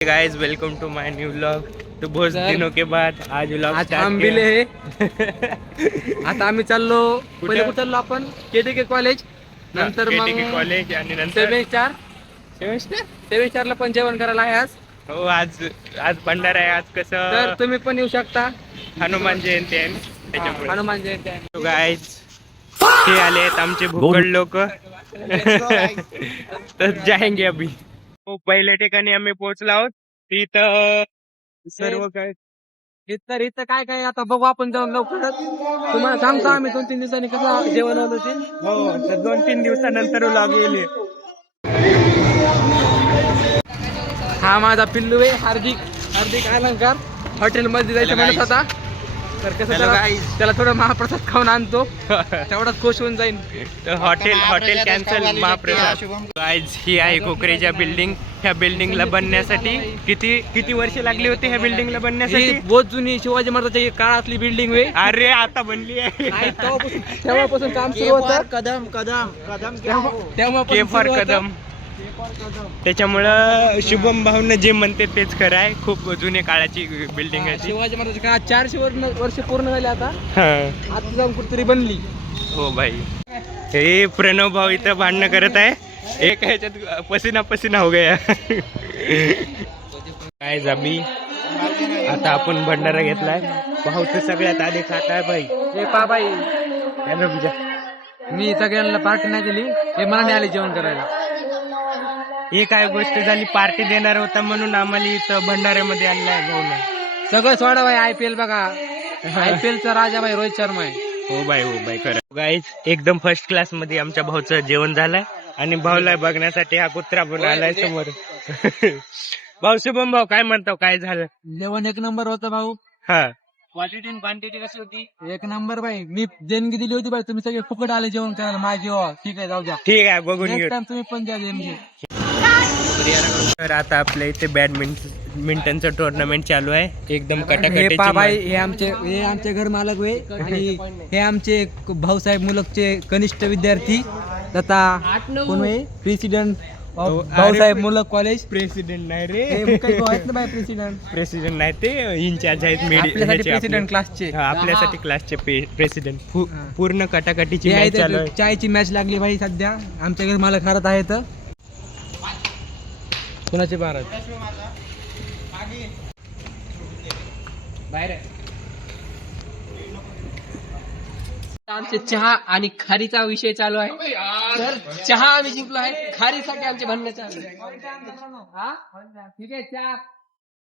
Guys welcome to my new vlog. तो बहुत दिनों के बाद आज व्लॉग आज थांबले आता आम्ही चाललो पहिले कुठे चाललो आपण केटीके कॉलेज नंतर मग कॉलेज आणि नंतर सेमिस्टर ला पण जेवण करायला आहे आज. हो आज भंडारा आहे आज. कसं तर तुम्ही पण येऊ शकता. हनुमान जयंती आहे त्याच्यामुळे. हनुमान जयंती आहे. तो गाइस हे आले आहेत आमचे भुक्कड लोक. तर जाएंगे अभी. हो पहिल्या ठिकाणी आम्ही पोहोचलो आहोत. इथं सर्व काय इथं काय काय आता बघू आपण जाऊन लवकरच तुम्हाला सांगतो आम्ही 2-3 दिवसांनी कसं जेवण होतं ते. हो तर 2-3 दिवसानंतर व्लॉग येईल. हा माझा पिल्लू आहे हार्दिक अलंकार. हॉटेल मध्ये जायचं म्हणत होता तर कसं त्याला थोडं महाप्रसाद खाऊन आणतो तेवढाच खुश होऊन जाईल. हॉटेल कॅन्सल महाप्रसाद. गाइस ही आहे कोकरेजा बिल्डिंग. ह्या बिल्डिंगला बनण्यासाठी किती वर्ष लागली होती ह्या बिल्डिंगला बनण्यासाठी? बहुत जुनी शिवाजी महाराजांच्या काळातली बिल्डिंग आहे. अरे आता बनली आहे. तेव्हापासून काम सुरू होतं. कदम केफर कदम. त्याच्यामुळं शुभम भाऊन जे म्हणते तेच खरं आहे. खूप जुने काळाची बिल्डिंग आहे ती. शिवाजी महाराजांच्या काळात 400 वर्ष पूर्ण झाले आता. हा. आता जाऊन कुठेतरी बनली. हो भाई. हे प्रणव भाऊ इथं भांडणं करत आहे. एक ह्याच्यात पसीना हो गया. काय जाबी आता आपण भंडारा घेतलाय. भाऊ तर सगळ्यात आधी खात आहे भाई. हे बाई मी सगळ्यांना पार्टी नाही दिली. हे मला नाही आले जेवण करायला. हे काय गोष्ट झाली. पार्टी देणार होता म्हणून आम्हाला इथं भंडाऱ्यामध्ये आणलाय भाऊला. सगळं सोडा भाई. IPL बघा. IPL चा राजा भाई रोहित शर्मा आहे. हो बाई खरं. गाईज एकदम फर्स्ट क्लास मध्ये आमच्या भाऊचं जेवण झालंय आणि भाऊला बघण्यासाठी हा कुत्रा पण आलाय समोर. भाऊ शुभम भाऊ काय म्हणतो काय झालं? जेवण एक नंबर होतं भाऊ. हा क्वांटिटी कशी होती? एक नंबर भाई. मी देणगी दिली होती भाई. तुम्ही सगळे फुकट आले जेवण करायला माझी. ठीक आहे जाऊ द्या. ठीक आहे बघून घेऊ. नेक्स्ट टाइम तुम्ही पण द्या देणगी. तर आता आपल्या इथे बॅडमिंटनचं टुर्नामेंट चालू आहे. एकदम हे कटाकटीची भाई हे आमचे घर मालक होय आणि हे आमचे भाऊसाहेब मुलकचे कनिष्ठ विद्यार्थी तथा कोण आहे प्रेसिडेंट भाऊसाहेब मुलक कॉलेज. प्रेसिडेंट नाही रे. हे काही आहेत ना भाई प्रेसिडेंट नाही ते इन्चार्ज आहेत. आपल्यासाठी प्रेसिडेंट क्लासचे. आपल्यासाठी क्लासचे प्रेसिडेंट. पूर्ण कटाकटीची मॅच चालू आहे. चायची मॅच लागली भाई सध्या. आमच्या घर मालक हरत आहेत. कुणाचे भारत बाहेर आमचे चहा आणि खारीचा विषय चालू आहे. तर चहा आम्ही जिंकलो आहे. खारीसाठी आमचे भांडण चालू आहे. ठीक आहे चहा